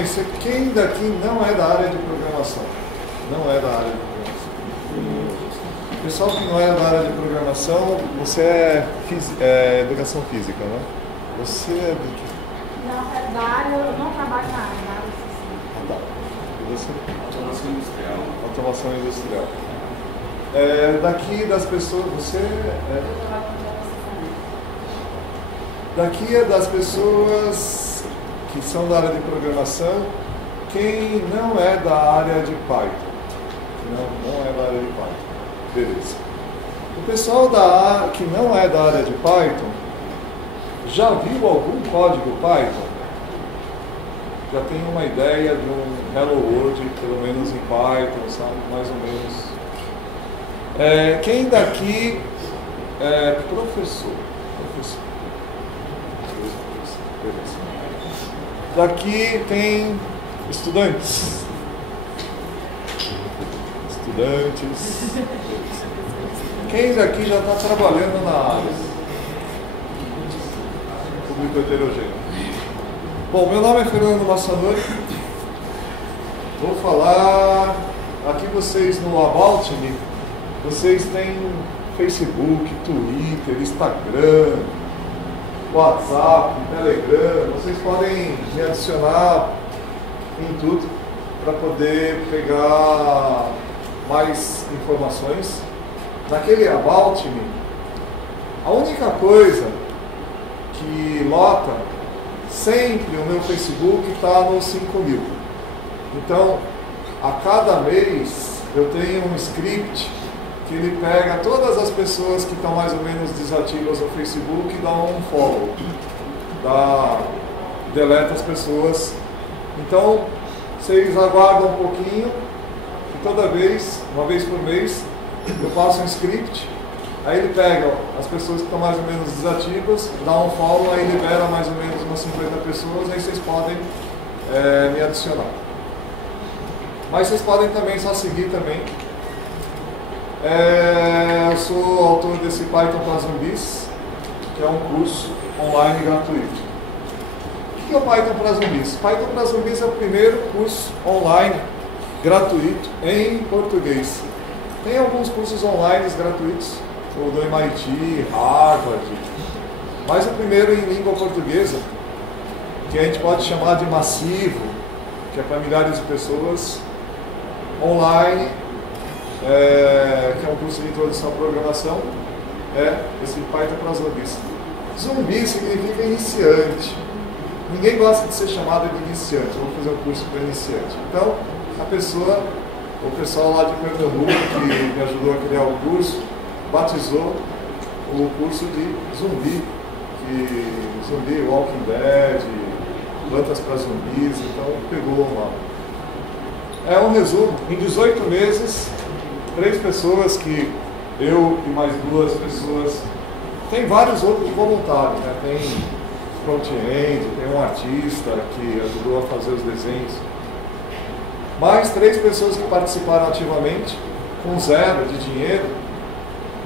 conhecer quem daqui não é da área de programação. Não é da área de programação. Pessoal que não é da área de programação, você é educação física, né? Você é do que? Não, é da área, eu não trabalho na área, da área Automação industrial. Automação industrial. Daqui das pessoas, daqui é das pessoas que são da área de programação, quem não é da área de Python. Não é da área de Python. Beleza. O pessoal que não é da área de Python, já viu algum código Python? Já tem uma ideia de um Hello World, pelo menos em Python, sabe? Mais ou menos. Quem daqui é professor? Beleza. Daqui tem estudantes. Quem daqui já está trabalhando na área? Público heterogêneo. Bom, meu nome é Fernando Massanori. Vou falar aqui vocês no About Me. Vocês têm Facebook, Twitter, Instagram, WhatsApp, Telegram. Vocês podem me adicionar em tudo para poder pegar mais informações. Naquele About Me, a única coisa que lota sempre o meu Facebook está nos 5.000. Então, a cada mês eu tenho um script que ele pega todas as pessoas que estão mais ou menos desativas no Facebook e dá um follow, deleta as pessoas. Então, vocês aguardam um pouquinho e toda vez, uma vez por mês, eu passo um script, aí ele pega as pessoas que estão mais ou menos desativas, dá um follow, aí libera mais ou menos umas 50 pessoas, aí vocês podem me adicionar. Mas vocês podem também só seguir também. Eu sou autor desse Python para Zumbis, que é um curso online gratuito. O que é o Python para Zumbis? Python para Zumbis é o primeiro curso online gratuito em português. Tem alguns cursos online gratuitos, o do MIT, Harvard, mas o primeiro em língua portuguesa, que a gente pode chamar de massivo, que é para milhares de pessoas, online, que é um curso de introdução à programação, esse Python para Zumbis. Zumbi significa iniciante. Ninguém gosta de ser chamado de iniciante. Eu vou fazer um curso para iniciante. Então, o pessoal lá de Pernambuco, que me ajudou a criar o curso, batizou o curso de Zumbi, Zumbi, Walking Dead, Plantas para Zumbis, então pegou o nome. É um resumo, em 18 meses, 3 pessoas que eu e mais 2 pessoas, tem vários outros voluntários, né? Tem front-end, tem um artista que ajudou a fazer os desenhos. Mais 3 pessoas que participaram ativamente, com 0 de dinheiro.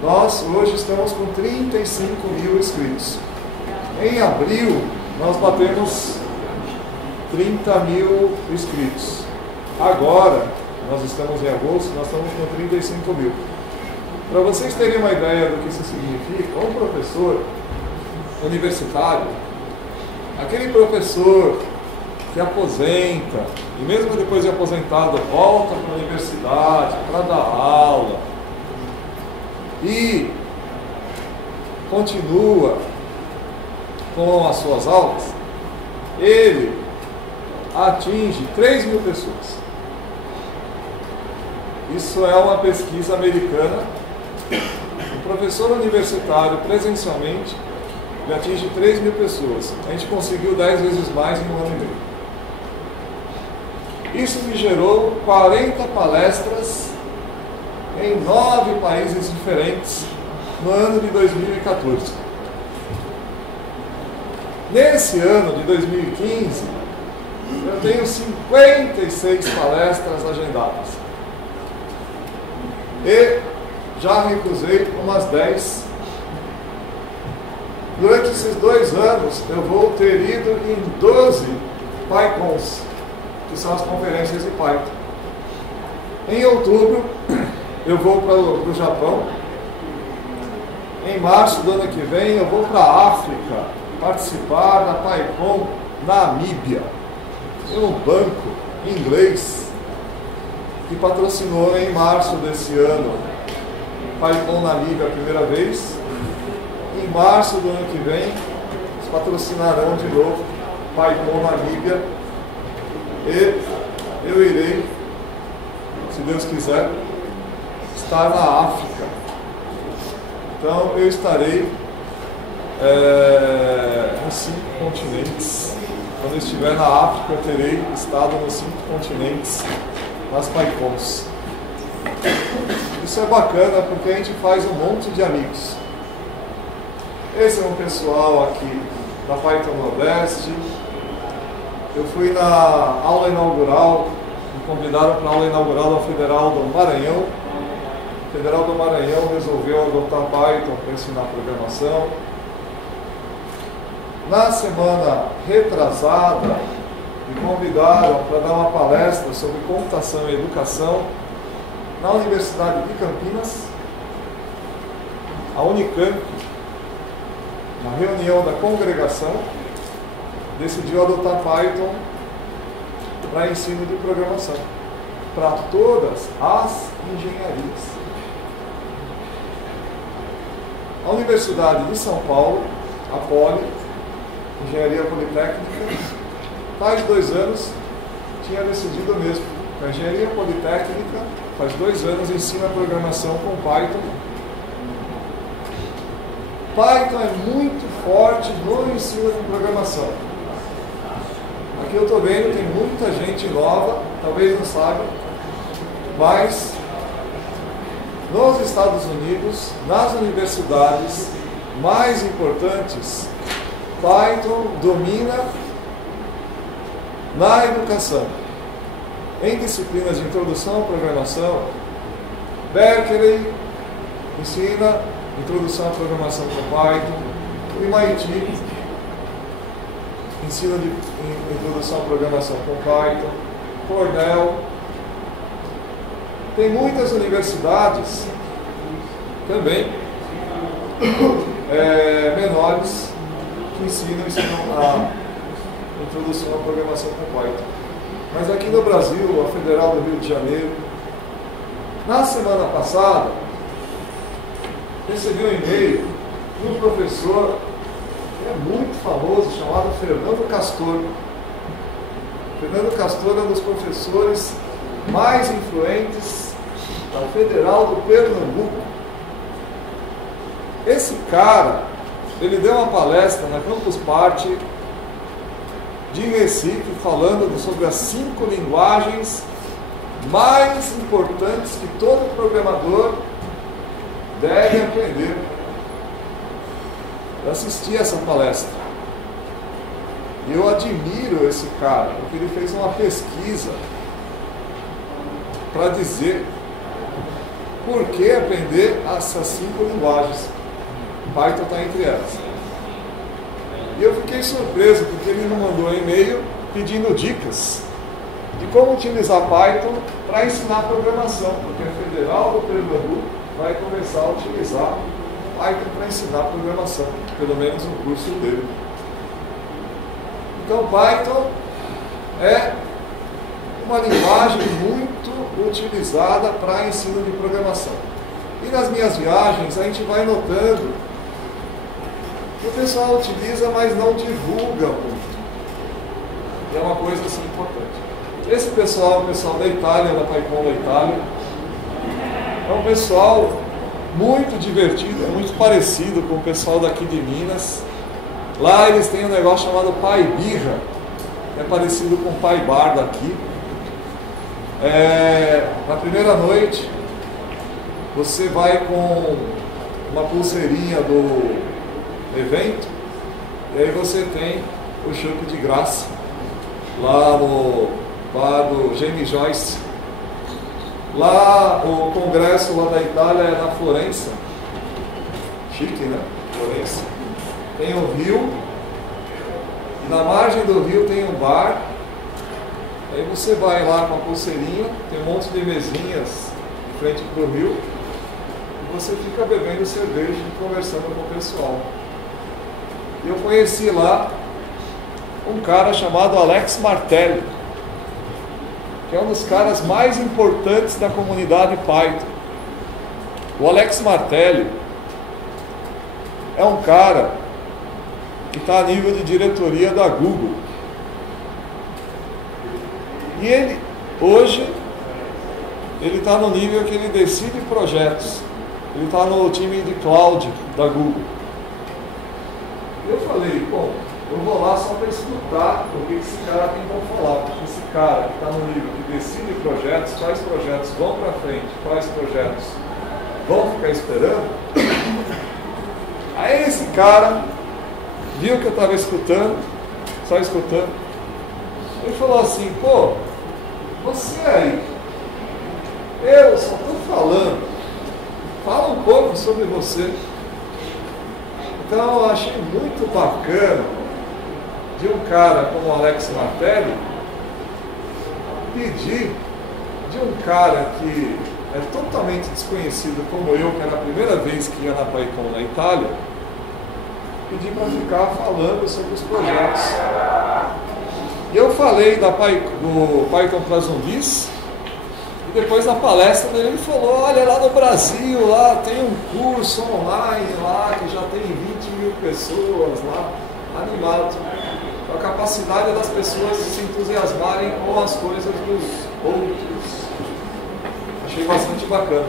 Nós hoje estamos com 35.000 inscritos. Em abril, nós batemos 30.000 inscritos. Agora, nós estamos em agosto, nós estamos com 35.000. Para vocês terem uma ideia do que isso significa, um professor universitário, aquele professor que aposenta, e mesmo depois de aposentado, volta para a universidade para dar aula e continua com as suas aulas, ele atinge 3.000 pessoas. Isso é uma pesquisa americana. O professor universitário, presencialmente, ele atinge 3.000 pessoas. A gente conseguiu 10 vezes mais em 1 ano e meio. Isso me gerou 40 palestras em 9 países diferentes no ano de 2014. Nesse ano de 2015, eu tenho 56 palestras agendadas. E já recusei umas 10. Durante esses 2 anos, eu vou ter ido em 12 PyCons que são as conferências de Python. Em outubro, eu vou para o Japão. Em março do ano que vem, eu vou para a África participar da PyCon Namíbia. Tem um banco inglês que patrocinou em março desse ano PyCon Namíbia a primeira vez. Em março do ano que vem, eles patrocinarão de novo PyCon Namíbia. E eu irei, se Deus quiser, estar na África. Então eu estarei nos 5 continentes. Quando eu estiver na África, eu terei estado nos 5 continentes nas PyCons. Isso é bacana porque a gente faz um monte de amigos. Esse é um pessoal aqui da Python Nordeste. Eu fui na aula inaugural, me convidaram para a aula inaugural da Federal do Maranhão. A Federal do Maranhão resolveu adotar Python para ensinar programação. Na semana retrasada, me convidaram para dar uma palestra sobre computação e educação na Universidade de Campinas. A Unicamp, na reunião da congregação, decidiu adotar Python para ensino de programação para todas as engenharias. A Universidade de São Paulo, a Poli, Engenharia Politécnica, faz 2 anos, tinha decidido mesmo. A Engenharia Politécnica, faz 2 anos, ensina programação com Python. Python é muito forte no ensino de programação. Aqui eu estou vendo, tem muita gente nova, talvez não saiba, mas nos Estados Unidos, nas universidades mais importantes, Python domina na educação. Em disciplinas de introdução à programação, Berkeley ensina introdução à programação com Python, o MIT ensina de introdução à programação com Python, Cornell. Tem muitas universidades também menores que ensinam a introdução à programação com Python. Mas aqui no Brasil, a Federal do Rio de Janeiro, na semana passada, recebi um e-mail de um professor que é muito famoso, chamado Fernando Castor. Fernando Castor é um dos professores mais influentes da Federal do Pernambuco. Esse cara, ele deu uma palestra na Campus Party de Recife, falando sobre as 5 linguagens mais importantes que todo programador deve aprender. Eu assisti essa palestra e eu admiro esse cara, porque ele fez uma pesquisa para dizer por que aprender essas 5 linguagens. Python está entre elas. E eu fiquei surpreso, porque ele me mandou um e-mail pedindo dicas de como utilizar Python para ensinar programação, porque a Federal do Pernambuco vai começar a utilizar Python para ensinar programação, pelo menos no curso dele. Então Python é uma linguagem muito utilizada para ensino de programação. E nas minhas viagens a gente vai notando que o pessoal utiliza, mas não divulga muito. E é uma coisa assim importante. Esse pessoal, o pessoal da Itália, da PyCon da Itália, é um pessoal muito divertido, é muito parecido com o pessoal daqui de Minas. Lá eles têm um negócio chamado PyBirra, que é parecido com o PyBar daqui. Na primeira noite, você vai com uma pulseirinha do evento, e aí você tem o chopp de graça lá no bar do James Joyce. Lá o congresso lá da Itália é na Florença, chique, né? Florença. Tem o rio, e na margem do rio tem um bar. Aí você vai lá com a pulseirinha, tem um monte de mesinhas de frente para o rio, e você fica bebendo cerveja e conversando com o pessoal. E eu conheci lá um cara chamado Alex Martelli, que é um dos caras mais importantes da comunidade Python. O Alex Martelli é um cara que está a nível de diretoria da Google. E ele, hoje, ele está no nível que ele decide projetos. Ele está no time de cloud da Google. E eu falei, bom, eu vou lá só para escutar o que esse cara tem para falar. Porque esse cara que está no nível que decide projetos, quais projetos vão para frente, quais projetos vão ficar esperando. Aí esse cara viu que eu estava escutando, só escutando. Ele falou assim, pô, você aí, eu só estou falando, fala um pouco sobre você. Então eu achei muito bacana de um cara como o Alex Martelli pedir de um cara que é totalmente desconhecido como eu, que era a primeira vez que ia na PyCon na Itália, pedir para ficar falando sobre os projetos. E eu falei do Python para zumbis, e depois na palestra dele ele falou, olha, lá no Brasil, lá tem um curso online lá, que já tem 20.000 pessoas lá, animado. A capacidade das pessoas se entusiasmarem com as coisas dos outros. Achei bastante bacana.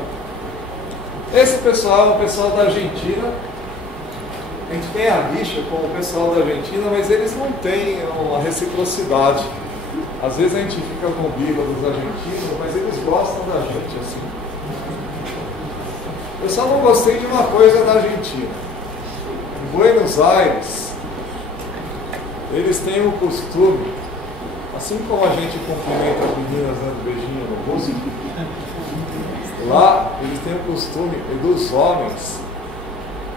Esse pessoal é o pessoal da Argentina. A gente tem a rixa com o pessoal da Argentina, mas eles não têm uma reciprocidade. Às vezes a gente fica com birra dos argentinos, mas eles gostam da gente assim. Eu só não gostei de uma coisa da Argentina. Em Buenos Aires, eles têm o costume, assim como a gente cumprimenta as meninas dando beijinho no rosto, lá eles têm o costume dos homens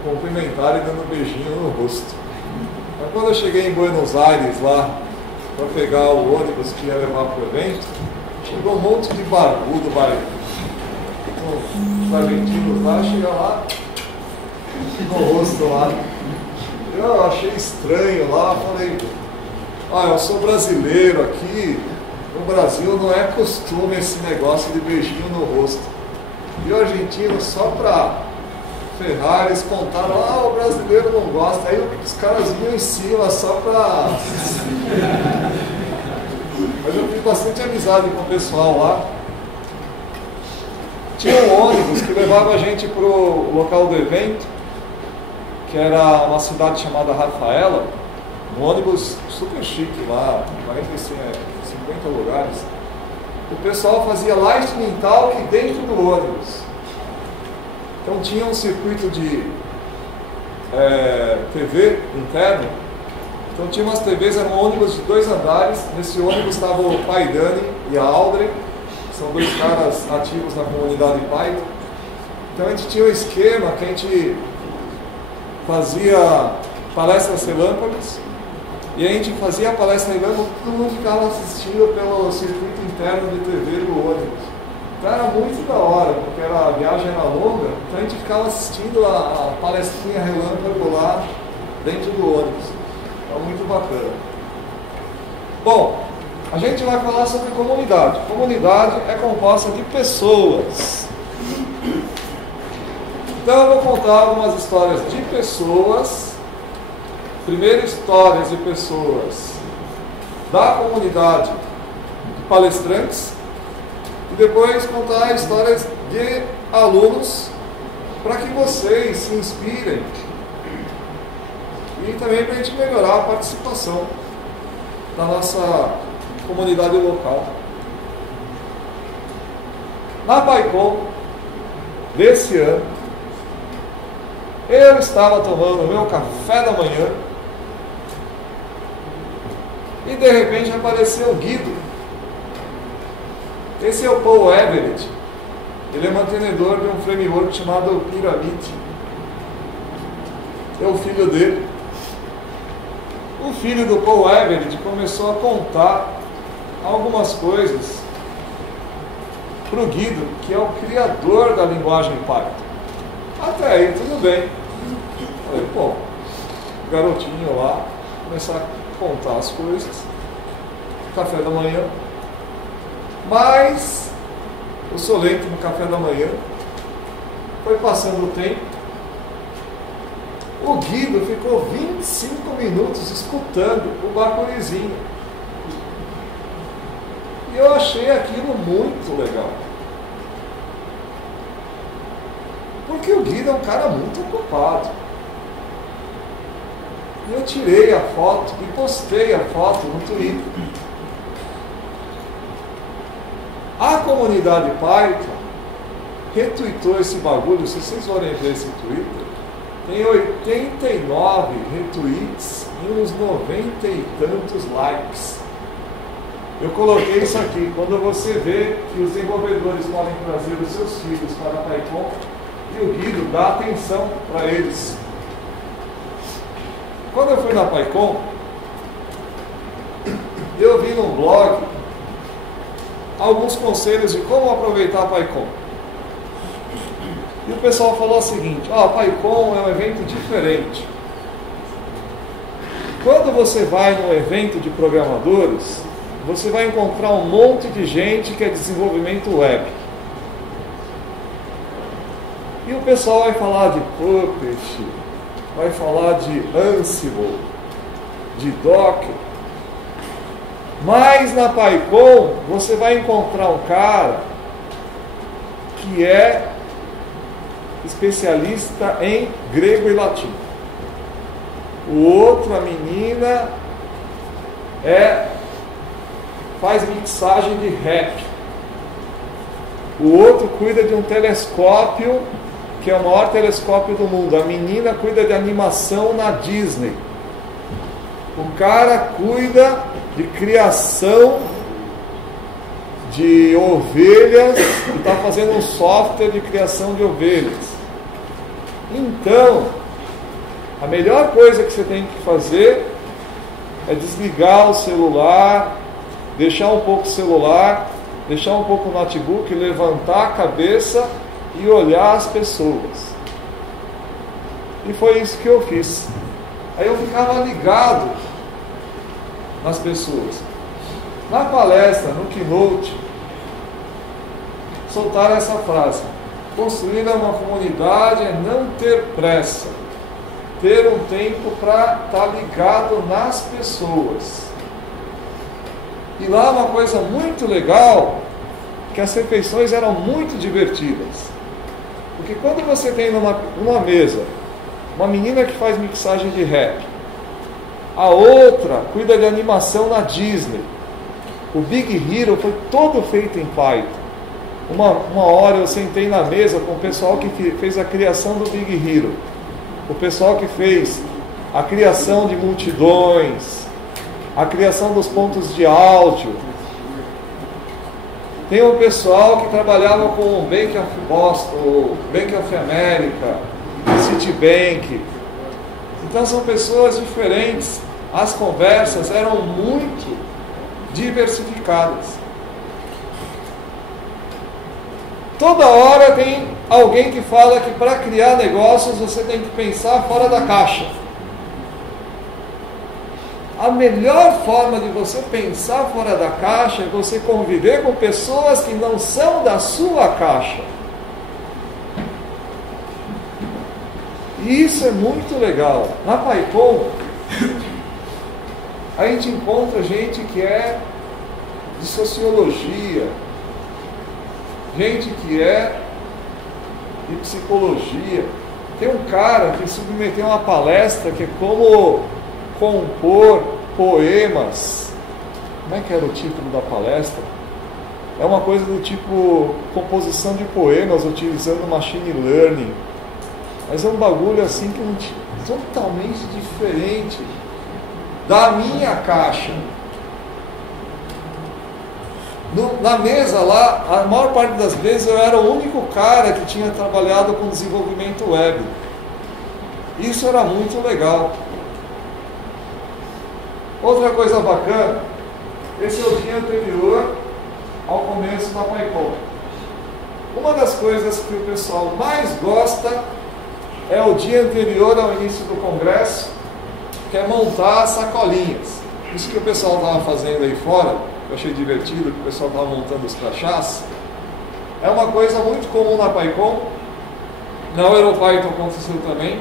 cumprimentarem dando beijinho no rosto. Mas quando eu cheguei em Buenos Aires lá, para pegar o ônibus que ia levar para o evento, chegou um monte de barbudo, os argentinos lá, chega lá, no rosto lá. Eu achei estranho lá, falei, eu sou brasileiro aqui, no Brasil não é costume esse negócio de beijinho no rosto. E o argentino, só para ferrar, eles contaram, o brasileiro não gosta, aí os caras vinham em cima só para... Mas eu fiz bastante amizade com o pessoal lá. Tinha um ônibus que levava a gente para o local do evento, que era uma cidade chamada Rafaela, um ônibus super chique lá, 50 lugares. O pessoal fazia lightning talk dentro do ônibus. Então tinha um circuito de TV interno. Então tinha umas TVs, era um ônibus de 2 andares. Nesse ônibus estava o Pai Dani e a Audrey, que são 2 caras ativos na comunidade Python. Então a gente tinha um esquema que a gente fazia palestras relâmpagos, e a gente fazia a palestra relâmpago, todo mundo ficava assistindo pelo circuito interno de TV do ônibus. Então era muito da hora, porque a viagem era longa, então a gente ficava assistindo a palestrinha relâmpago lá dentro do ônibus. Então muito bacana. Bom, a gente vai falar sobre comunidade. Comunidade é composta de pessoas. Então eu vou contar algumas histórias de pessoas. Primeiro, histórias de pessoas da comunidade de palestrantes. E depois contar histórias de alunos para que vocês se inspirem. E também para a gente melhorar a participação da nossa comunidade local. Na PyCon desse ano, eu estava tomando o meu café da manhã e de repente apareceu o Guido. Esse é o Paul Everett. Ele é mantenedor de um framework chamado Pyramid. É o filho dele. O filho do Paul Everett começou a contar algumas coisas para o Guido, que é o criador da linguagem Python. Até aí tudo bem. Falei, pô, garotinho lá, começar a contar as coisas, café da manhã, mas eu sou lento no café da manhã, foi passando o tempo, o Guido ficou 25 minutos escutando o bacurizinho. E eu achei aquilo muito legal. Porque o Guido é um cara muito ocupado. E eu tirei a foto e postei a foto no Twitter. A comunidade Python retweetou esse bagulho. Se vocês forem ver esse Twitter, tem 89 retweets e uns 90 e tantos likes. Eu coloquei isso aqui. Quando você vê que os desenvolvedores podem trazer os seus filhos para a PyCon, e o Guido dá atenção para eles. Quando eu fui na PyCon, eu vi num blog alguns conselhos de como aproveitar a PyCon. E o pessoal falou o seguinte: a PyCon é um evento diferente. Quando você vai num evento de programadores, você vai encontrar um monte de gente que é desenvolvimento web. E o pessoal vai falar de Puppet, vai falar de Ansible, de Docker. Mas na PyCon você vai encontrar um cara que é especialista em grego e latim. O outro, a menina, faz mixagem de rap. O outro cuida de um telescópio, que é o maior telescópio do mundo. A menina cuida de animação na Disney. O cara cuida de criação de ovelhas e está fazendo um software de criação de ovelhas. Então, a melhor coisa que você tem que fazer é desligar o celular, deixar um pouco o celular, deixar um pouco o notebook, levantar a cabeça e olhar as pessoas. E foi isso que eu fiz. Aí eu ficava ligado nas pessoas. Na palestra, no keynote, soltaram essa frase: construir uma comunidade é não ter pressa, ter um tempo para estar ligado nas pessoas. E lá uma coisa muito legal, que as refeições eram muito divertidas. Porque quando você tem numa mesa uma menina que faz mixagem de rap, a outra cuida de animação na Disney, o Big Hero foi todo feito em Python. Uma hora eu sentei na mesa com o pessoal que fez a criação do Big Hero, o pessoal que fez a criação de multidões, a criação dos pontos de áudio. Tem um pessoal que trabalhava com o Bank of Boston, Bank of America, Citibank. Então são pessoas diferentes. As conversas eram muito diversificadas. Toda hora tem alguém que fala que para criar negócios você tem que pensar fora da caixa. A melhor forma de você pensar fora da caixa é você conviver com pessoas que não são da sua caixa. E isso é muito legal. Na PyCon, a gente encontra gente que é de sociologia, gente que é de psicologia. Tem um cara que submeteu uma palestra que é como compor poemas. Como é que era o título da palestra? É uma coisa do tipo composição de poemas utilizando machine learning. Mas é um bagulho assim que totalmente diferente da minha caixa. Na mesa lá, a maior parte das vezes eu era o único cara que tinha trabalhado com desenvolvimento web. Isso era muito legal. Outra coisa bacana esse é o dia anterior ao começo da PyCon. Uma das coisas que o pessoal mais gosta é o dia anterior ao início do congresso, que é montar sacolinhas. Isso que o pessoal estava fazendo aí fora, eu achei divertido, que o pessoal estava montando os crachás, é uma coisa muito comum na PyCon, na EuroPython aconteceu também.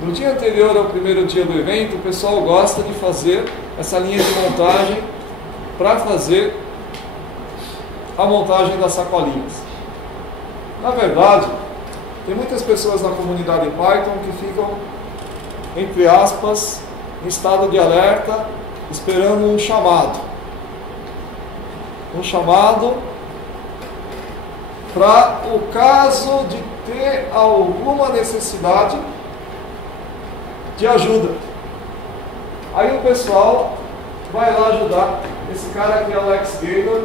No dia anterior ao primeiro dia do evento, o pessoal gosta de fazer essa linha de montagem para fazer a montagem das sacolinhas. Na verdade, tem muitas pessoas na comunidade Python que ficam, entre aspas, em estado de alerta, esperando um chamado. Um chamado para o caso de ter alguma necessidade de ajuda. Aí o pessoal vai lá ajudar. Esse cara aqui é o Alex Gaylor,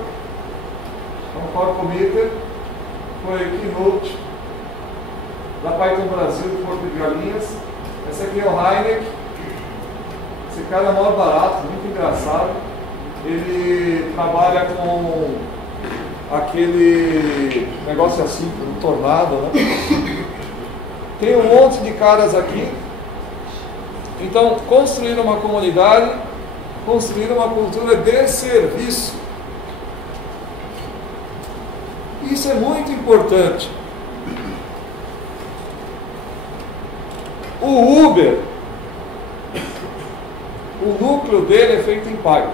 é um core committer, foi keynote da Python Brasil, do Porto de Galinhas. Esse aqui é o Heineck. Esse cara é maior barato, muito engraçado. Ele trabalha com aquele negócio assim, um tornado, né? Tem um monte de caras aqui. Então, construir uma comunidade, construir uma cultura de serviço. Isso é muito importante. O Uber, o núcleo dele é feito em Python.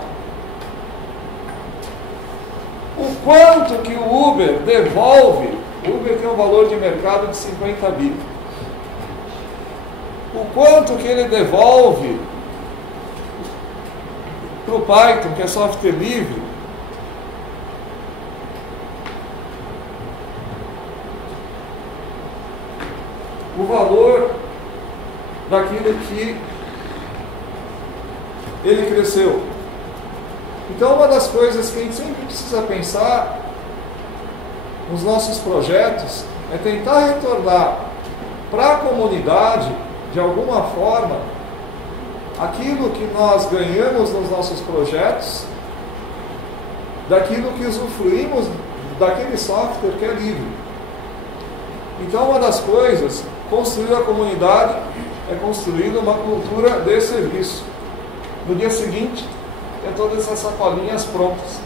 O quanto que o Uber devolve, o Uber tem um valor de mercado de 50 bi. O quanto que ele devolve para o Python, que é software livre, o valor daquilo que ele cresceu. Então, uma das coisas que a gente sempre precisa pensar nos nossos projetos é tentar retornar para a comunidade, de alguma forma, aquilo que nós ganhamos nos nossos projetos, daquilo que usufruímos daquele software que é livre. Então, uma das coisas, construir a comunidade é construir uma cultura de serviço. No dia seguinte, tem todas essas sacolinhas prontas.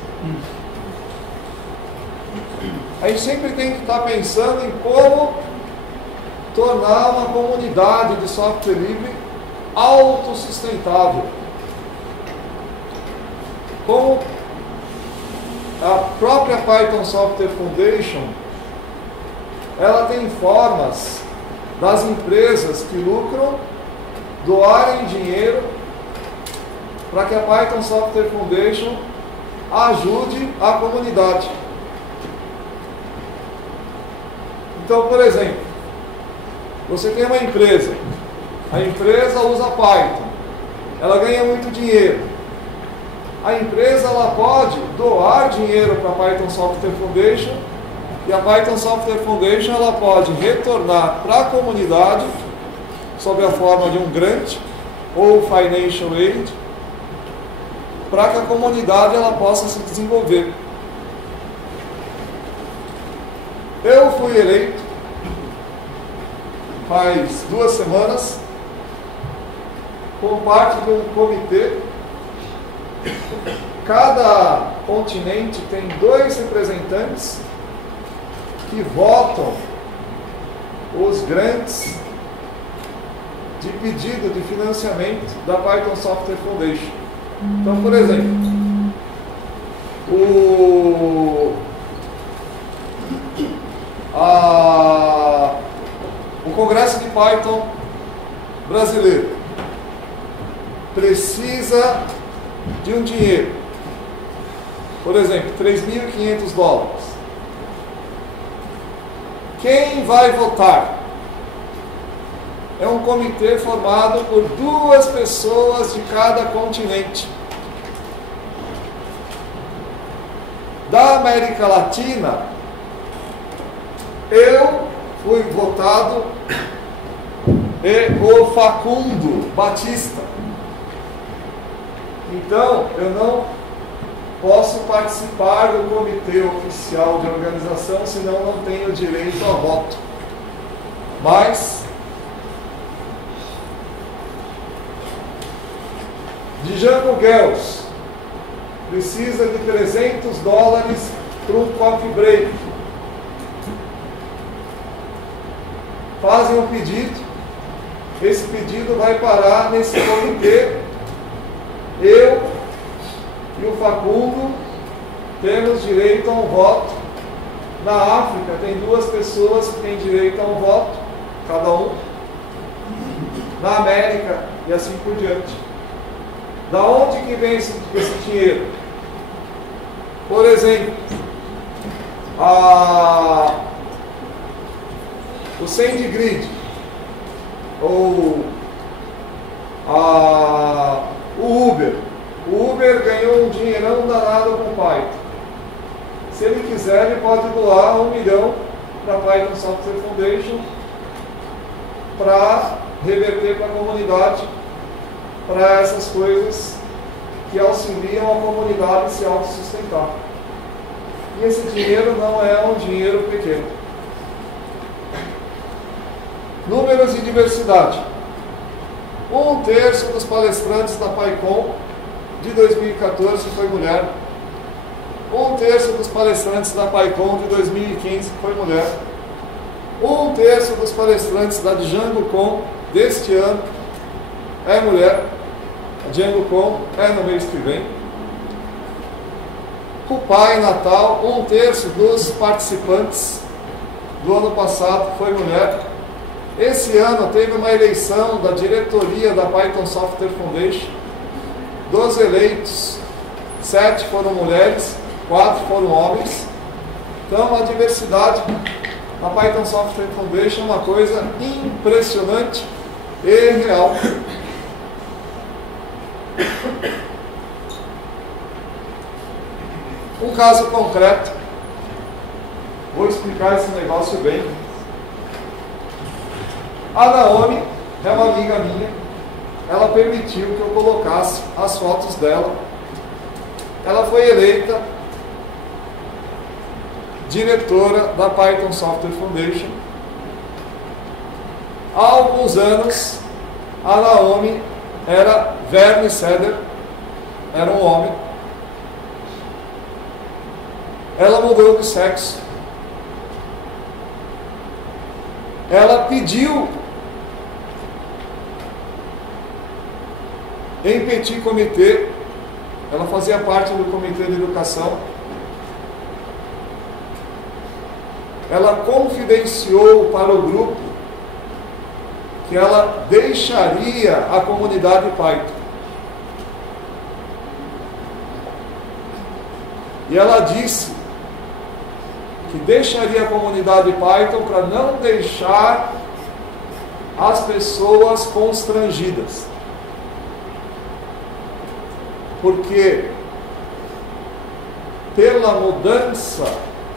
A gente sempre tem que estar pensando em como tornar uma comunidade de software livre autossustentável. Como a própria Python Software Foundation, ela tem formas das empresas que lucram doarem dinheiro para que a Python Software Foundation ajude a comunidade. Então, por exemplo, você tem uma empresa, a empresa usa Python, ela ganha muito dinheiro. A empresa ela pode doar dinheiro para a Python Software Foundation e a Python Software Foundation ela pode retornar para a comunidade sob a forma de um grant ou financial aid para que a comunidade ela possa se desenvolver. Eu fui eleito faz 2 semanas como parte de um comitê. Cada continente tem 2 representantes que votam os grants de pedido de financiamento da Python Software Foundation. Então, por exemplo, o Congresso de Python brasileiro precisa de um dinheiro, por exemplo, $3.500. Quem vai votar? É um comitê formado por 2 pessoas de cada continente. Da América Latina, eu fui votado e o Facundo Batista. Então, eu não posso participar do comitê oficial de organização, senão não tenho direito a voto. Mas Django Girls precisa de $300 para um coffee break. Fazem um pedido, esse pedido vai parar nesse comitê. Eu e o Facundo temos direito a um voto. Na África tem 2 pessoas que têm direito a um voto, cada um. Na América e assim por diante. Da onde que vem esse dinheiro? Por exemplo, o SendGrid, ou o Uber. O Uber ganhou um dinheirão danado com o Python. Se ele quiser, ele pode doar $1 milhão para a Python Software Foundation para reverter para a comunidade, para essas coisas que auxiliam a comunidade a se autossustentar. E esse dinheiro não é um dinheiro pequeno. Números e diversidade. 1/3 dos palestrantes da PyCon de 2014 foi mulher. 1/3 dos palestrantes da PyCon de 2015 foi mulher. 1/3 dos palestrantes da DjangoCon deste ano é mulher. A DjangoCon é no mês que vem. Cupai Natal, 1/3 dos participantes do ano passado foi mulher. Esse ano teve uma eleição da diretoria da Python Software Foundation. Dos eleitos, 7 foram mulheres, 4 foram homens. Então a diversidade na Python Software Foundation é uma coisa impressionante e real. Um caso concreto, vou explicar esse negócio bem. A Naomi é uma amiga minha, ela permitiu que eu colocasse as fotos dela. Ela foi eleita diretora da Python Software Foundation. Há alguns anos, a Naomi era Verne Seder, era um homem. Ela mudou de sexo. Ela pediu em petit comitê, ela fazia parte do comitê de educação. Ela confidenciou para o grupo que ela deixaria a comunidade Python. E ela disse que deixaria a comunidade Python para não deixar as pessoas constrangidas. Porque pela mudança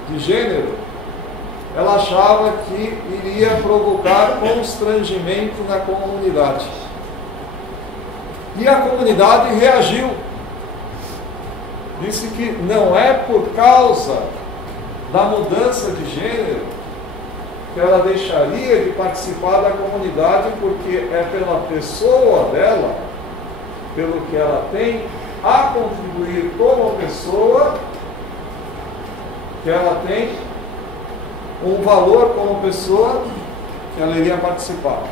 de gênero, ela achava que iria provocar constrangimento na comunidade. E a comunidade reagiu. Disse que não é por causa da mudança de gênero que ela deixaria de participar da comunidade, porque é pela pessoa dela, pelo que ela tem a contribuir como pessoa, que ela tem um valor como pessoa, que ela iria participar.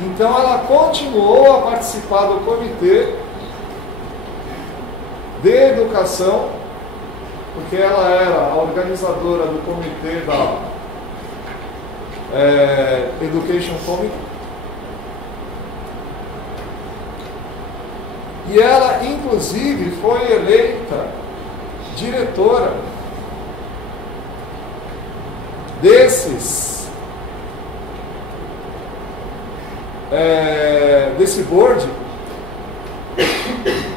Então ela continuou a participar do comitê de educação, porque ela era a organizadora do comitê da Education Committee. E ela, inclusive, foi eleita diretora desse board,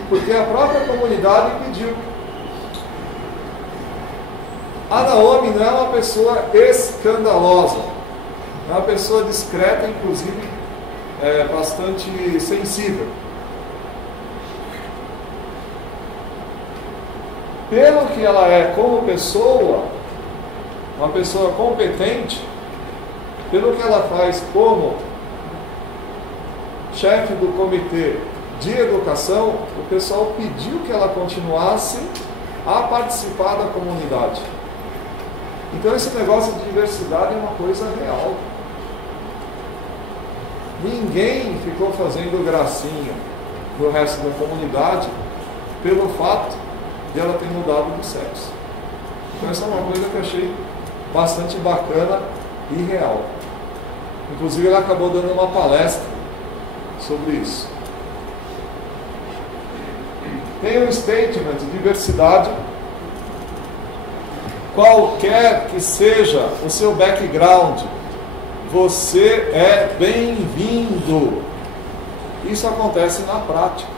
porque a própria comunidade pediu. A Naomi não é uma pessoa escandalosa, é uma pessoa discreta, inclusive bastante sensível. pelo que ela é como pessoa, uma pessoa competente, pelo que ela faz como chefe do comitê de educação, o pessoal pediu que ela continuasse a participar da comunidade. Então esse negócio de diversidade é uma coisa real. Ninguém ficou fazendo gracinha no resto da comunidade pelo fato de ela ter mudado de sexo. Então essa é uma coisa que eu achei bastante bacana e real. Inclusive ela acabou dando uma palestra sobre isso. Tem um statement de diversidade. Qualquer que seja o seu background, você é bem-vindo. Isso acontece na prática.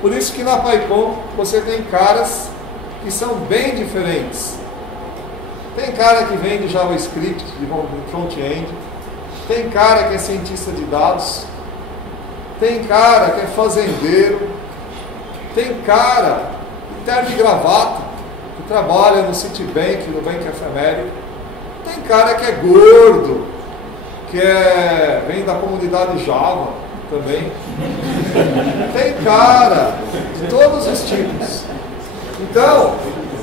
Por isso que na PyCon você tem caras que são bem diferentes. Tem cara que vem de JavaScript, de front-end. Tem cara que é cientista de dados. Tem cara que é fazendeiro. Tem cara de terno e gravata, que trabalha no Citibank, no Bank of America. Tem cara que é gordo, que vem da comunidade Java também. Tem cara de todos os tipos. Então,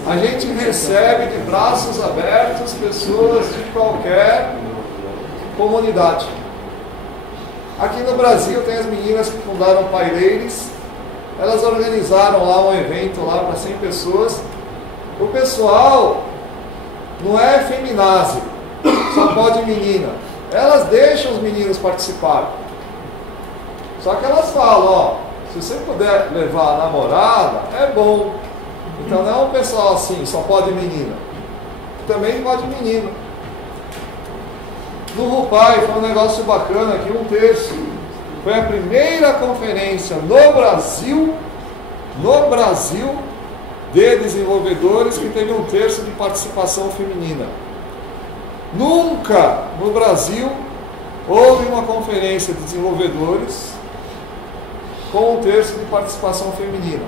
a gente recebe de braços abertos pessoas de qualquer comunidade. Aqui no Brasil tem as meninas que fundaram Paireiros. Elas organizaram lá um evento lá para 100 pessoas. O pessoal não é feminazi, só pode menina. Elas deixam os meninos participarem. Só que elas falam, ó, se você puder levar a namorada, é bom. Então não é um pessoal assim, só pode menina. Também pode menino. No Rupai foi um negócio bacana aqui, 1/3. Foi a primeira conferência no Brasil, de desenvolvedores que teve 1/3 de participação feminina. Nunca no Brasil houve uma conferência de desenvolvedores com 1/3 de participação feminina.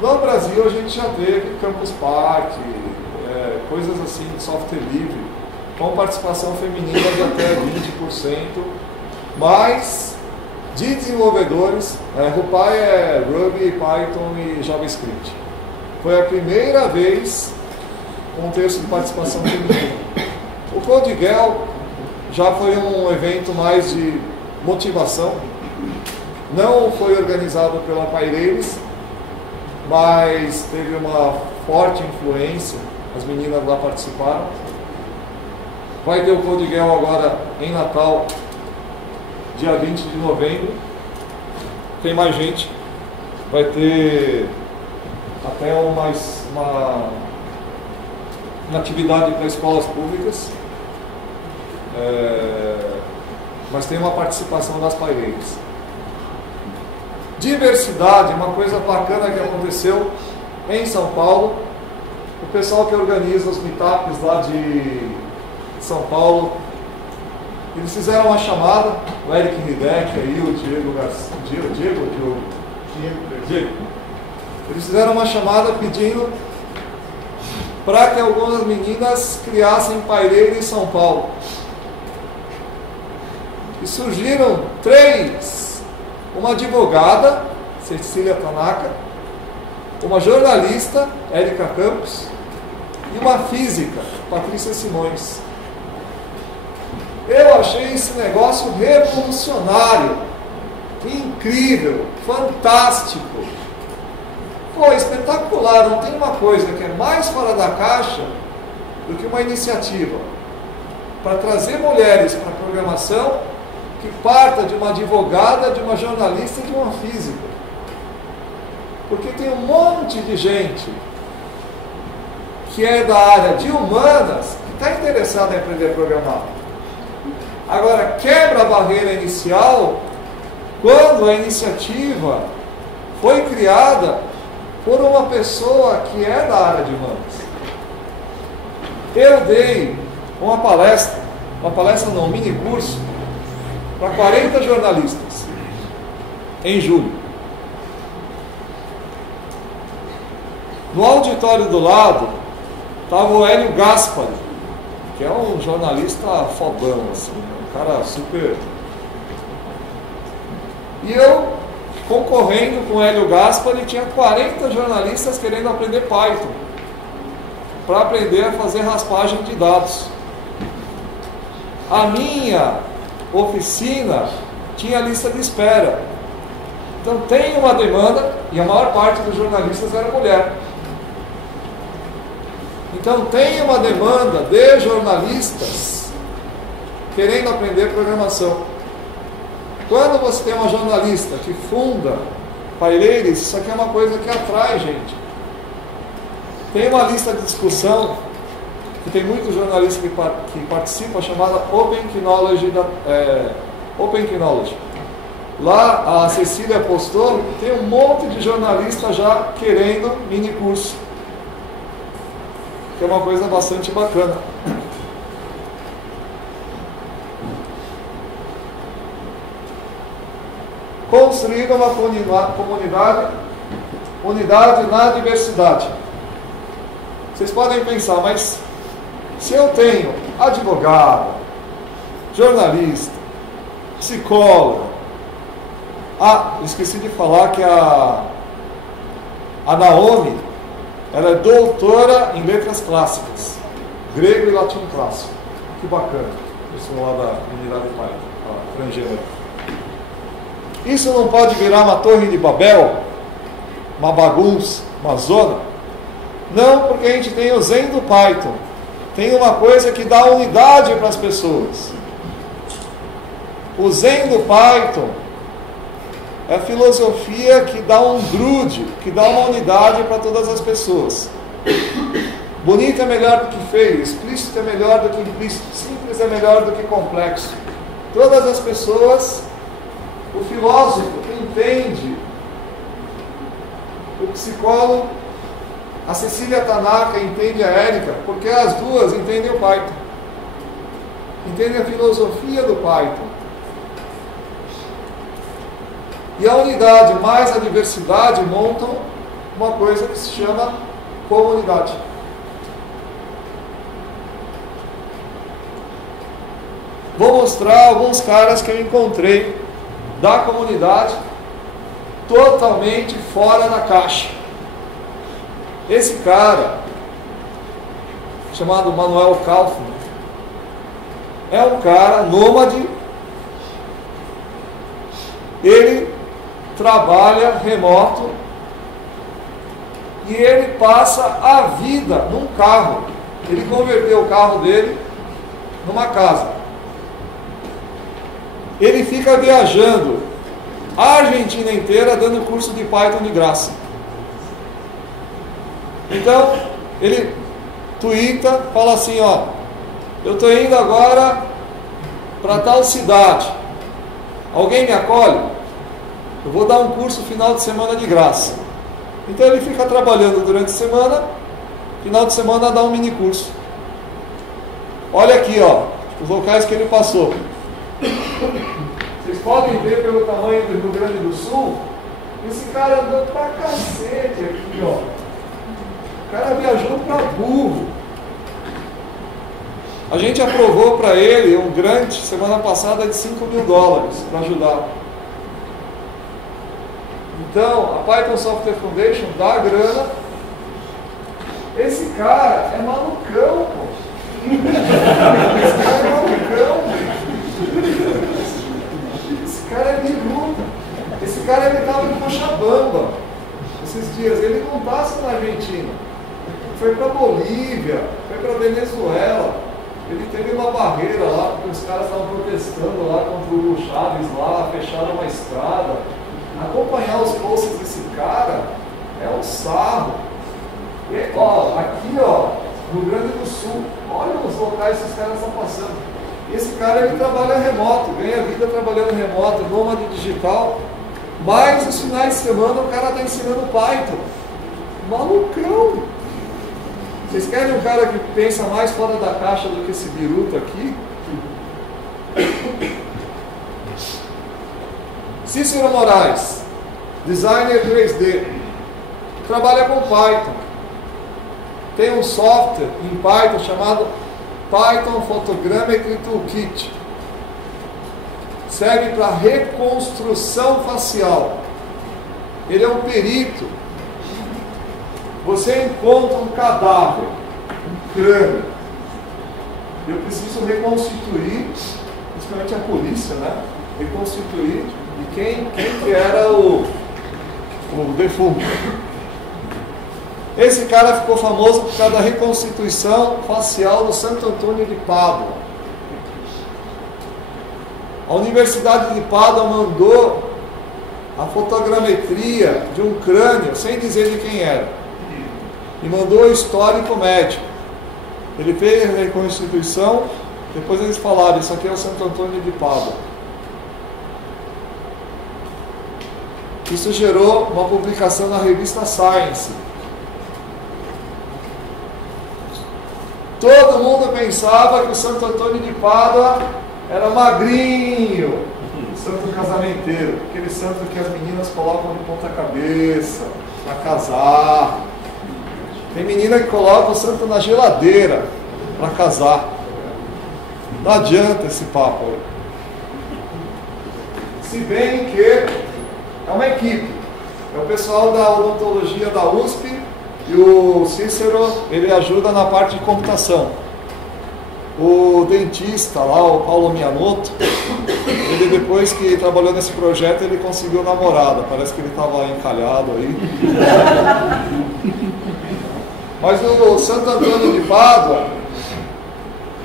No Brasil a gente já teve Campus Party, coisas assim de software livre, com participação feminina de até 20%, mas de desenvolvedores, Rupai é Ruby, Python e JavaScript. Foi a primeira vez com 1/3 de participação feminina. O CodeGel já foi um evento mais de motivação. Não foi organizado pela Paireiros, mas teve uma forte influência. As meninas lá participaram. Vai ter o CodeGel agora em Natal, dia 20 de novembro. Tem mais gente. Vai ter até uma atividade para escolas públicas. Mas tem uma participação das Paireiros. Diversidade, uma coisa bacana que aconteceu em São Paulo. O pessoal que organiza os meetups lá de São Paulo, eles fizeram uma chamada, o Eric Hideck aí, o Diego Garcia, Diego. Eles fizeram uma chamada pedindo para que algumas meninas criassem Paireiros em São Paulo. E surgiram 3: uma advogada, Cecília Tanaka, uma jornalista, Érica Campos, e uma física, Patrícia Simões. Eu achei esse negócio revolucionário, incrível, fantástico. Pô, espetacular, não tem uma coisa que é mais fora da caixa do que uma iniciativa para trazer mulheres para a programação que parta de uma advogada, de uma jornalista e de uma física. Porque tem um monte de gente que é da área de humanas que está interessada em aprender a programar. Agora, quebra a barreira inicial quando a iniciativa foi criada por uma pessoa que é da área de humanas. Eu dei uma palestra não, um mini curso, para 40 jornalistas, em julho. No auditório do lado estava o Hélio Gaspari, que é um jornalista fodão, assim, um cara super... E eu, concorrendo com o Hélio Gaspari, tinha 40 jornalistas querendo aprender Python, para aprender a fazer raspagem de dados. A minha oficina tinha lista de espera. Então tem uma demanda, e a maior parte dos jornalistas era mulher. Então tem uma demanda de jornalistas querendo aprender programação. Quando você tem uma jornalista que funda Paireiros, isso aqui é uma coisa que atrai gente. Tem uma lista de discussão, que tem muitos jornalistas que participam, chamada Open Knowledge. Open Knowledge. Lá a Cecília postou, tem um monte de jornalistas já querendo mini curso, que é uma coisa bastante bacana. Construir uma comunidade, unidade na diversidade. Vocês podem pensar, mas se eu tenho advogado, jornalista, psicólogo, esqueci de falar que a Naomi, ela é doutora em letras clássicas, grego e latim clássico. Que bacana, pessoal lá da unidade Python, a Frangela. Isso não pode virar uma torre de Babel, uma bagunça, uma zona? Não, porque a gente tem o Zen do Python. Tem uma coisa que dá unidade para as pessoas. O Zen do Python é a filosofia que dá um grude, que dá uma unidade para todas as pessoas. Bonito é melhor do que feio, explícito é melhor do que implícito, simples é melhor do que complexo. Todas as pessoas, o filósofo entende, o psicólogo, a Cecília Tanaka entende a Érica, porque as duas entendem o Python, entendem a filosofia do Python. E a unidade mais a diversidade montam uma coisa que se chama comunidade. Vou mostrar alguns caras que eu encontrei da comunidade totalmente fora da caixa. Esse cara, chamado Manuel Kaufmann, é um cara nômade. Ele trabalha remoto e ele passa a vida num carro. Ele converteu o carro dele numa casa. Ele fica viajando a Argentina inteira dando curso de Python de graça. Então, ele tuita, fala assim, ó, eu estou indo agora para tal cidade. Alguém me acolhe? Eu vou dar um curso final de semana de graça. Então ele fica trabalhando durante a semana, final de semana dá um mini curso. Olha aqui, ó, os locais que ele passou. Vocês podem ver pelo tamanho do Rio Grande do Sul, esse cara andou pra cacete aqui, ó. O cara viajou pra burro. A gente aprovou para ele um grant semana passada de $5.000 para ajudar. Então, a Python Software Foundation dá grana. Esse cara é malucão, pô. Esse cara é malucão. Esse cara é biruta. Esse cara, ele estava em Cochabamba esses dias. Ele não passa na Argentina. Foi para Bolívia, foi para Venezuela. Ele teve uma barreira lá, porque os caras estavam protestando lá contra o Hugo Chávez lá, fecharam uma estrada. Acompanhar os posts desse cara é um sarro. E, ó, aqui, ó, no Rio Grande do Sul, olha os locais que os caras estão passando. E esse cara, ele trabalha remoto, ganha vida trabalhando remoto, nômade digital, mas os finais de semana o cara está ensinando Python. Malucão! Vocês querem um cara que pensa mais fora da caixa do que esse biruta aqui? Cícero Moraes, designer 3D, trabalha com Python. tem um software em Python chamado Python Photogrammetry Toolkit. Serve para reconstrução facial. Ele é um perito. Você encontra um cadáver, um crânio. Eu preciso reconstituir, principalmente a polícia, né? Reconstituir de quem que era o defunto. Esse cara ficou famoso por causa da reconstituição facial do Santo Antônio de Pádua. A Universidade de Pádua mandou a fotogrametria de um crânio, sem dizer de quem era, e mandou o histórico médico. Ele fez a reconstituição, depois eles falaram, isso aqui é o Santo Antônio de Pádua. Isso gerou uma publicação na revista Science. Todo mundo pensava que o Santo Antônio de Pádua era magrinho, santo casamenteiro, aquele santo que as meninas colocam de ponta cabeça para casar. Tem menina que coloca o santo na geladeira para casar. Não adianta esse papo aí. Se bem que é uma equipe. É o pessoal da odontologia da USP e o Cícero, ele ajuda na parte de computação. O dentista lá, o Paulo Miyamoto, ele depois que trabalhou nesse projeto, ele conseguiu namorada. Parece que ele estava encalhado aí. Mas o Santo Antônio de Pádua,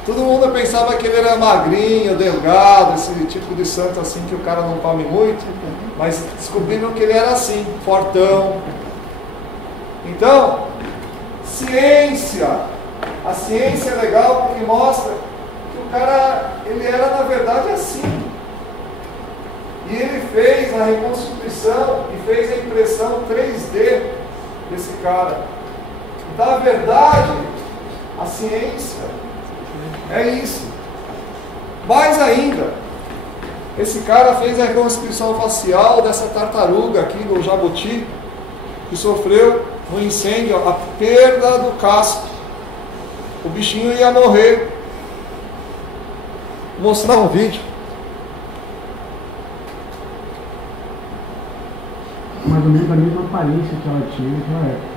todo mundo pensava que ele era magrinho, delgado, esse tipo de santo assim que o cara não come muito, mas descobriram que ele era assim, fortão. Então, ciência, a ciência é legal porque mostra que o cara, ele era na verdade assim. E ele fez a reconstituição e fez a impressão 3D desse cara. Então, na verdade, a ciência é isso. Mais ainda, esse cara fez a reconstituição facial dessa tartaruga aqui do jabuti, que sofreu no incêndio a perda do casco. O bichinho ia morrer. Vou mostrar um vídeo. Mais ou menos a mesma aparência que ela tinha naquela época.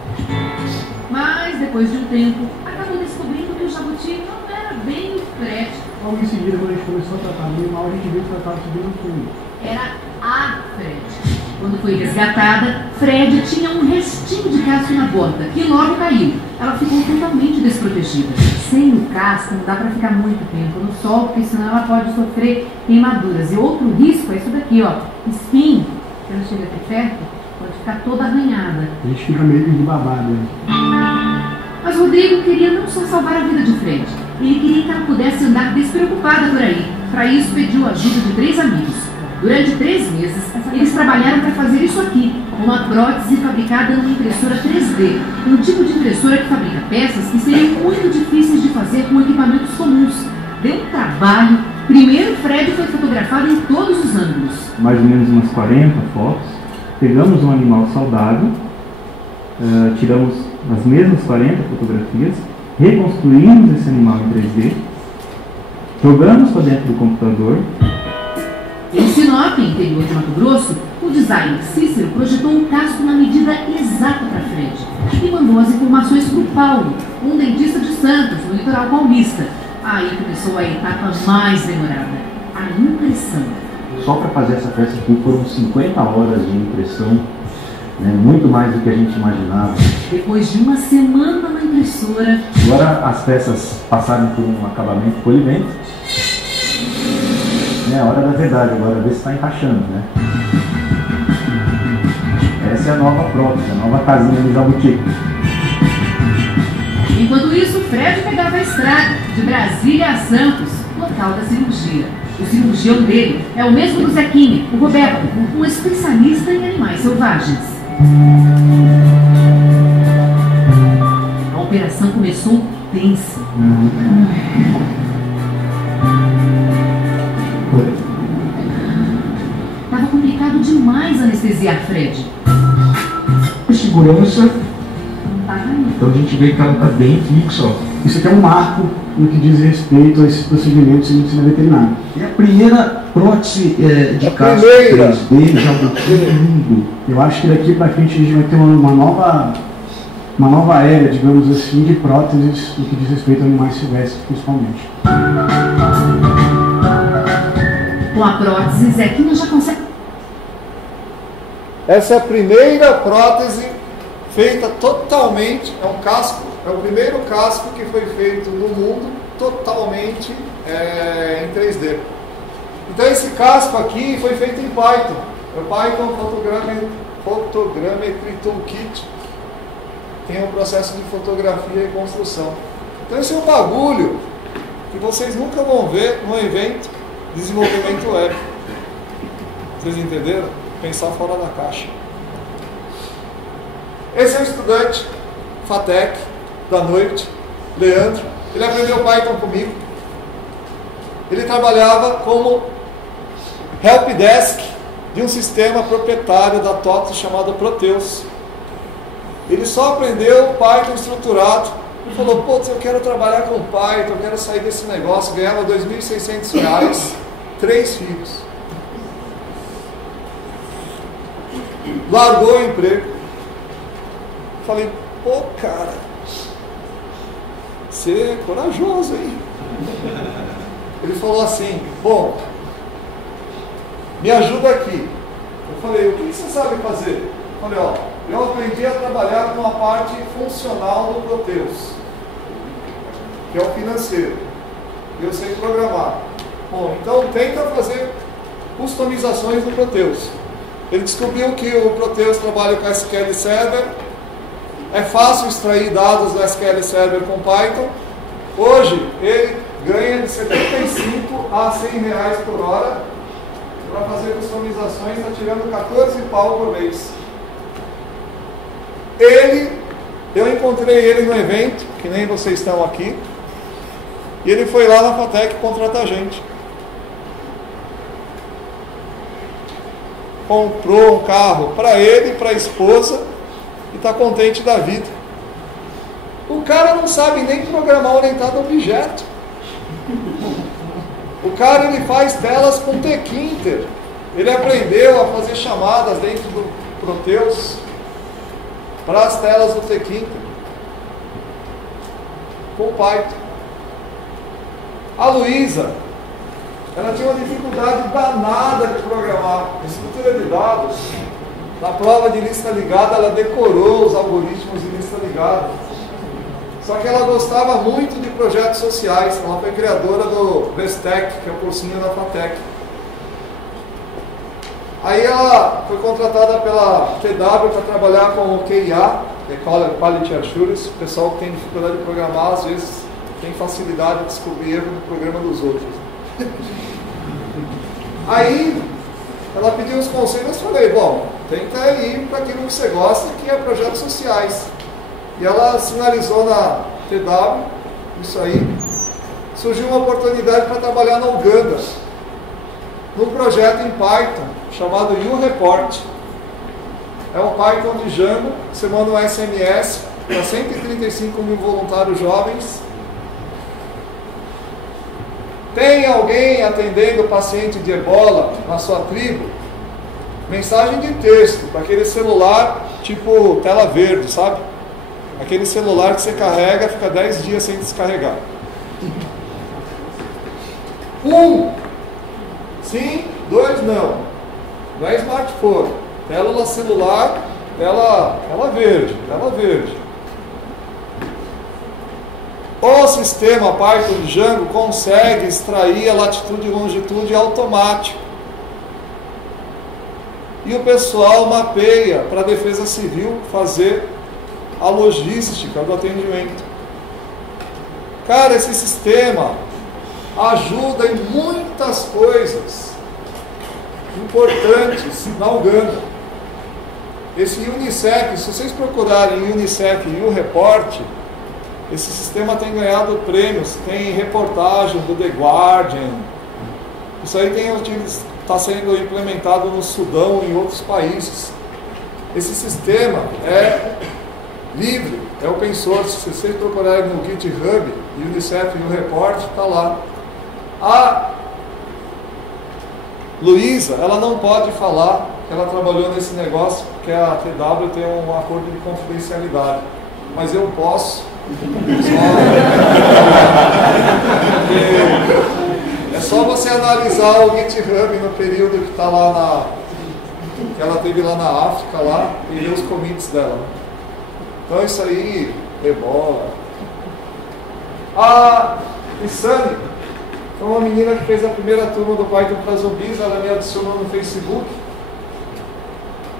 Mas, depois de um tempo, acabou descobrindo que o jabuti não era bem o Fred. Logo em seguida, quando a gente começou a tratar do animal, a gente veio tratar de no fundo. Era a Fred. Quando foi resgatada, Fred tinha um restinho de casco na bota, que logo caiu. Ela ficou totalmente desprotegida. Sem o casco, não dá para ficar muito tempo no sol, porque senão ela pode sofrer queimaduras. E outro risco é isso daqui, ó, espinho. Se ela chega até perto, pode ficar toda arranhada. A gente fica meio de babado, né? Mas Rodrigo queria não só salvar a vida de Fred, ele queria que ela pudesse andar despreocupada por aí. Para isso, pediu a ajuda de 3 amigos. Durante 3 meses, eles trabalharam para fazer isso aqui, uma prótese fabricada numa impressora 3D, um tipo de impressora que fabrica peças que seriam muito difíceis de fazer com equipamentos comuns. Deu um trabalho. Primeiro, Fred foi fotografado em todos os ângulos. Mais ou menos umas 40 fotos. Pegamos um animal saudável, tiramos as mesmas 40 fotografias, reconstruímos esse animal em 3D, jogamos para dentro do computador. Em Sinop, interior de Mato Grosso, o designer Cícero projetou um casco na medida exata para Fred e mandou as informações para o Paulo, um dentista de Santos, no litoral paulista. Aí começou a etapa mais demorada, a impressão. Só para fazer essa peça aqui foram 50 horas de impressão, né, muito mais do que a gente imaginava. Depois de uma semana na impressora... Agora as peças passaram por um acabamento polimento. É a hora da verdade, agora ver se está encaixando, né? Essa é a nova prótese, a nova casinha do jabuti. Enquanto isso, Fred pegava a estrada de Brasília a Santos, local da cirurgia. O cirurgião dele é o mesmo do Zequinha, o Roberto, um especialista em animais selvagens. A operação começou tensa. Estava complicado demais anestesiar Fred. A segurança Então a gente vê que ela está bem fixa. Isso aqui é um marco no que diz respeito a esses procedimentos em medicina veterinária. E a primeira prótese de casco primeira. 3D já do mundo. Eu acho que daqui para frente a gente vai ter uma nova era, digamos assim, de próteses no que diz respeito a animais silvestres, principalmente. Com a prótese, Zequinha já consegue. Essa é a primeira prótese feita totalmente, é um casco, é o primeiro casco que foi feito no mundo totalmente em 3D. Então esse casco aqui foi feito em Python, é o Python Photogrammetry Toolkit. Tem um processo de fotografia e construção. Então esse é um bagulho que vocês nunca vão ver num evento de desenvolvimento web. Vocês entenderam? Pensar fora da caixa. Esse é o estudante FATEC da noite, Leandro. Ele aprendeu Python comigo. Ele trabalhava como helpdesk de um sistema proprietário da TOTOS chamado Proteus. Ele só aprendeu Python estruturado e falou: putz, eu quero trabalhar com Python, eu quero sair desse negócio. Ganhava R$ 2.600, 3 filhos. Largou o emprego. Falei: pô, cara, você é corajoso, hein? Ele falou assim: bom, me ajuda aqui. Eu falei: o que você sabe fazer? Eu falei: ó, eu aprendi a trabalhar com a parte funcional do Proteus, que é o financeiro. Eu sei programar. Bom, então tenta fazer customizações do Proteus. Ele descobriu que o Proteus trabalha com SQL Server. É fácil extrair dados do SQL Server com Python. Hoje ele ganha de 75 a 100 reais por hora para fazer customizações, está tirando 14 pau por mês. Eu encontrei ele no evento, que nem vocês estão aqui, e ele foi lá na FATEC contratar a gente. Comprou um carro para ele e para a esposa e está contente da vida. O cara não sabe nem programar orientado a objeto. O cara ele faz telas com Tkinter. Ele aprendeu a fazer chamadas dentro do Proteus para as telas do Tkinter com Python. A Luísa, ela tinha uma dificuldade danada de programar estrutura de dados. Na prova de lista ligada, ela decorou os algoritmos de lista ligada. Só que ela gostava muito de projetos sociais. Ela foi criadora do Bestec, que é o cursinho da FATEC. Aí ela foi contratada pela TW para trabalhar com o QIA, que é Quality Assurance. O pessoal que tem dificuldade de programar, às vezes tem facilidade de descobrir erro no programa dos outros. Aí ela pediu uns conselhos, eu falei: bom, tenta ir para aquilo que você gosta, que é projetos sociais. E ela sinalizou na TW, isso aí. Surgiu uma oportunidade para trabalhar na Uganda, num projeto em Python, chamado UReport. É um Python de Django, você manda um SMS para 135 mil voluntários jovens. Tem alguém atendendo paciente de ebola na sua tribo? Mensagem de texto, para aquele celular tipo tela verde, sabe? Aquele celular que você carrega, fica 10 dias sem descarregar. Sim, 2 não. Não é smartphone. Tela celular, tela verde, tela verde. O sistema Python de Django consegue extrair a latitude e longitude automático. E o pessoal mapeia para a Defesa Civil fazer a logística do atendimento. Cara, esse sistema ajuda em muitas coisas importantes na Uganda. Esse UNICEF, se vocês procurarem UNICEF e UReport, esse sistema tem ganhado prêmios, tem reportagem do The Guardian. Isso aí está sendo implementado no Sudão e em outros países. Esse sistema é livre, é open source. Se vocês procurarem no GitHub, Unicef e o Report, está lá. A Luísa, ela não pode falar que ela trabalhou nesse negócio, porque a TW tem um acordo de confidencialidade. Mas eu posso. É só você analisar o GitHub no período que está lá que ela teve lá na África lá, e ler os commits dela. Então isso aí rebola. A Lissane foi uma menina que fez a primeira turma do Python para zumbis, ela me adicionou no Facebook.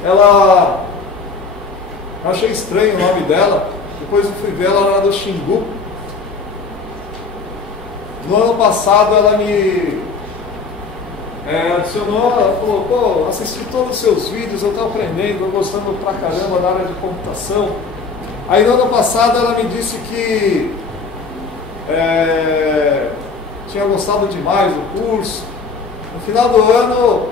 Eu achei estranho o nome dela, depois eu fui ver, ela era do Xingu. No ano passado ela me adicionou, ela falou, pô, assisti todos os seus vídeos, eu estou aprendendo, estou gostando pra caramba da área de computação. Aí no ano passado ela me disse que tinha gostado demais do curso. No final do ano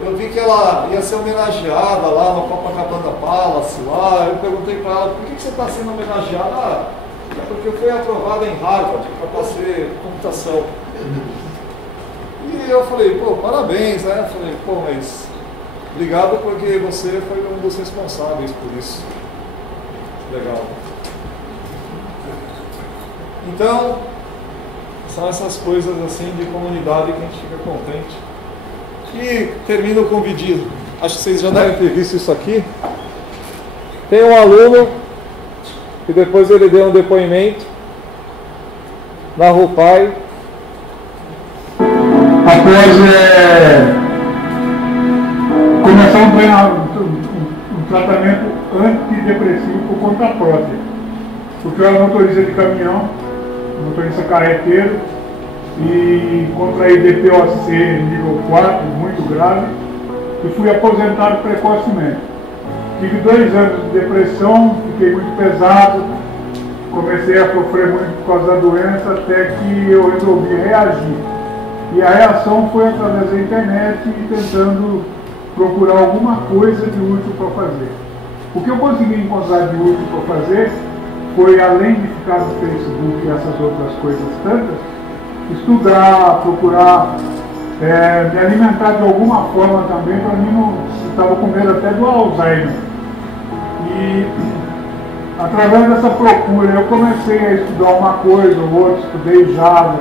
eu vi que ela ia ser homenageada lá no Copacabana Palace lá. Eu perguntei para ela, por que você está sendo homenageada? É porque eu fui aprovada em Harvard para fazer computação. E eu falei, pô, parabéns, né? Eu falei, pô, mas obrigado porque você foi um dos responsáveis por isso. Legal. Então, são essas coisas assim de comunidade que a gente fica contente. E termino com um pedido. Acho que vocês já devem ter visto isso aqui. Tem um aluno que depois ele deu um depoimento na RUPAI. Após começar um tratamento antidepressivo por conta própria. Porque eu era motorista de caminhão, motorista carreteiro, e contraí DPOC nível 4, muito grave, e fui aposentado precocemente. Tive 2 anos de depressão, fiquei muito pesado, comecei a sofrer muito por causa da doença, até que eu resolvi reagir. E a reação foi através da internet e tentando procurar alguma coisa de útil para fazer. O que eu consegui encontrar de útil para fazer foi, além de ficar no Facebook e essas outras coisas tantas, estudar, procurar me alimentar de alguma forma também, para mim não estava com medo até do Alzheimer. E através dessa procura eu comecei a estudar uma coisa ou outra, estudei Java,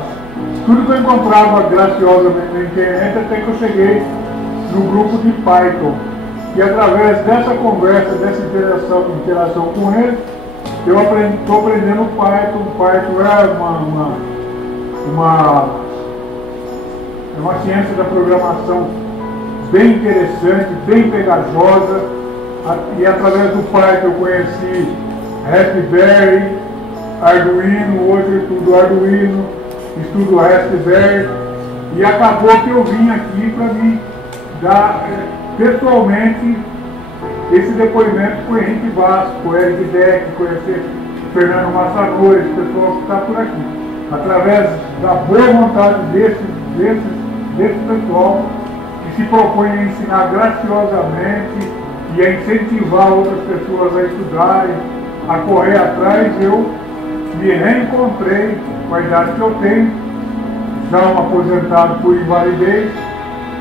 tudo que eu encontrava graciosamente na internet, até que eu cheguei no grupo de Python. E através dessa conversa, dessa interação com ele, eu estou aprendendo Python. Python é uma ciência da programação bem interessante, bem pegajosa. E através do Python eu conheci Raspberry, Arduino, hoje eu estudo Arduino, estudo Raspberry. E acabou que eu vim aqui para me dar pessoalmente esse depoimento com o Henrique Vasco, com o Eric Deck, conhecer o Fernando Massanori, esse pessoal que está por aqui. Através da boa vontade desse pessoal que se propõe a ensinar graciosamente e a incentivar outras pessoas a estudarem, a correr atrás, eu me reencontrei com a idade que eu tenho, já um aposentado por invalidez,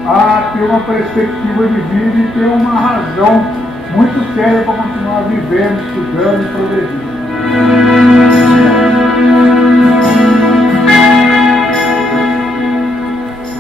a ter uma perspectiva de vida e ter uma razão muito séria para continuar vivendo, estudando e progredindo.